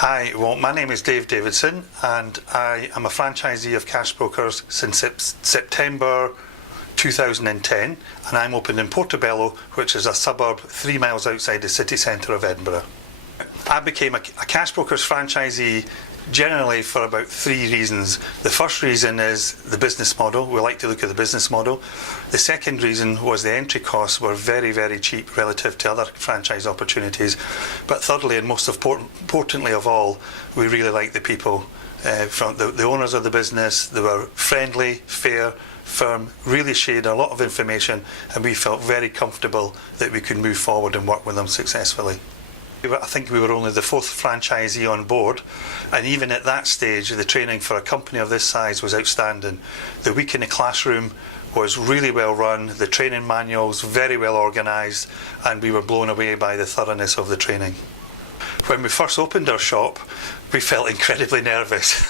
Hi, well, my name is Davidson and I am a franchisee of Cashbrokers since September 2010, and I'm opened in Portobello, which is a suburb 3 miles outside the city centre of Edinburgh. I became a Cashbrokers franchisee generally for about 3 reasons. The first reason is the business model. We like to look at the business model. The second reason was the entry costs were very, very cheap relative to other franchise opportunities. But thirdly, and most importantly of all, we really like the people. From the owners of the business, they were friendly, fair, firm, really shared a lot of information, and we felt very comfortable that we could move forward and work with them successfully. I think we were only the 4th franchisee on board, and even at that stage the training for a company of this size was outstanding. The week in the classroom was really well run, the training manuals very well organised, and we were blown away by the thoroughness of the training. When we first opened our shop, we felt incredibly nervous.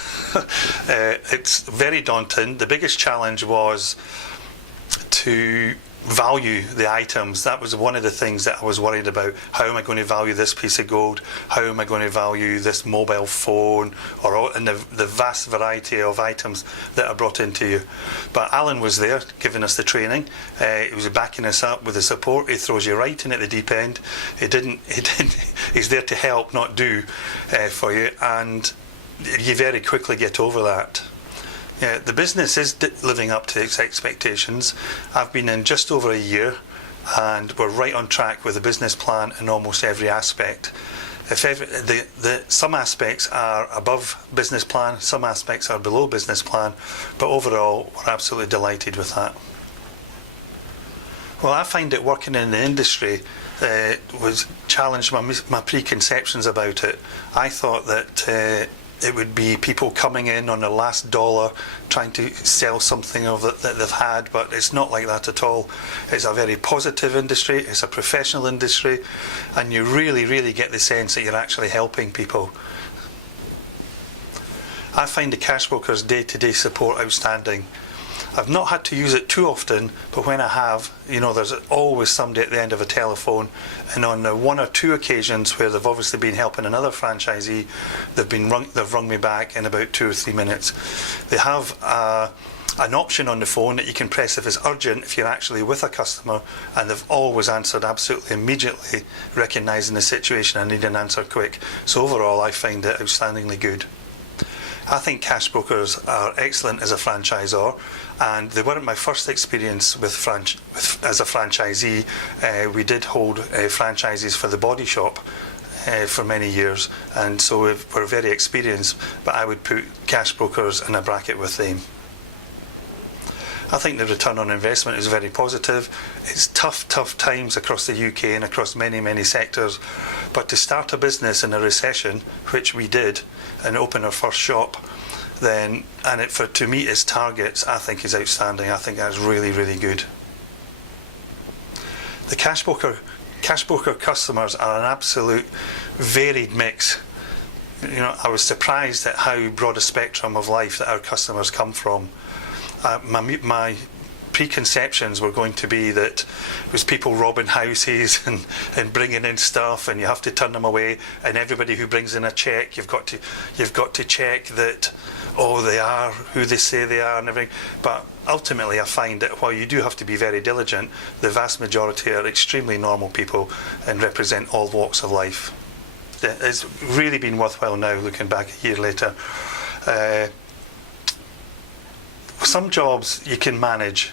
It's very daunting. The biggest challenge was to value the items. That was one of the things that I was worried about. How am I going to value this piece of gold? How am I going to value this mobile phone? And the vast variety of items that are brought into you. But Alan was there giving us the training. He was backing us up with the support. He throws you right in at the deep end. He's there to help, not do, for you, and you very quickly get over that. Yeah, the business is living up to its expectations. I've been in just over a year and we're right on track with the business plan in almost every aspect. Some aspects are above business plan, some aspects are below business plan, but overall we're absolutely delighted with that. Well, I find that working in the industry was challenged my preconceptions about it. I thought that it would be people coming in on the last dollar trying to sell something that they've had, but it's not like that at all. It's a very positive industry, it's a professional industry, and you really get the sense that you're actually helping people. I find the Cashbrokers day-to-day support outstanding. I've not had to use it too often, but when I have, there's always somebody at the end of a telephone, and on 1 or 2 occasions where they've obviously been helping another franchisee, they've rung me back in about 2 or 3 minutes. They have an option on the phone that you can press if it's urgent, if you're actually with a customer, and they've always answered absolutely immediately, recognising the situation and need an answer quick. So overall, I find it outstandingly good. I think Cashbrokers are excellent as a franchisor, and they weren't my first experience as a franchisee. We did hold franchises for the Body Shop for many years, and so we're very experienced, but I would put Cashbrokers in a bracket with them. I think the return on investment is very positive. It's tough times across the UK and across many sectors, but to start a business in a recession, which we did, and open our first shop, to meet its targets, I think is outstanding. I think that's really good. The Cashbroker customers are an absolute varied mix. I was surprised at how broad a spectrum of life that our customers come from. My preconceptions were going to be that it was people robbing houses and bringing in stuff, and you have to turn them away, and everybody who brings in a cheque, you've got to check that they are who they say they are and everything. But ultimately I find that while you do have to be very diligent, the vast majority are extremely normal people and represent all walks of life. It's really been worthwhile now, looking back a year later. Some jobs you can manage.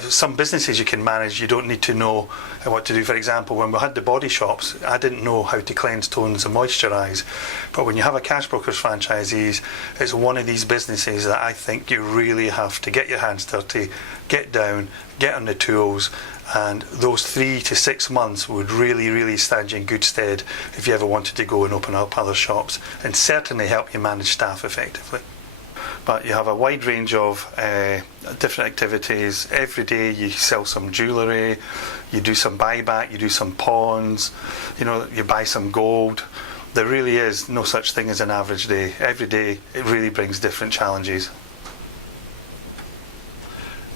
Some businesses you can manage, you don't need to know what to do. For example, when we had the body shops, I didn't know how to cleanse, tones and moisturise. But when you have a Cashbrokers franchisees, it's one of these businesses that I think you really have to get your hands dirty, get down, get on the tools, and those 3 to 6 months would really stand you in good stead if you ever wanted to go and open up other shops, and certainly help you manage staff effectively. But you have a wide range of different activities. Every day you sell some jewellery, you do some buyback, you do some pawns, you buy some gold. There really is no such thing as an average day. Every day it really brings different challenges.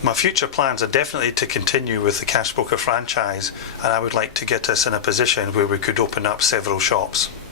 My future plans are definitely to continue with the Cashbroker franchise, and I would like to get us in a position where we could open up several shops.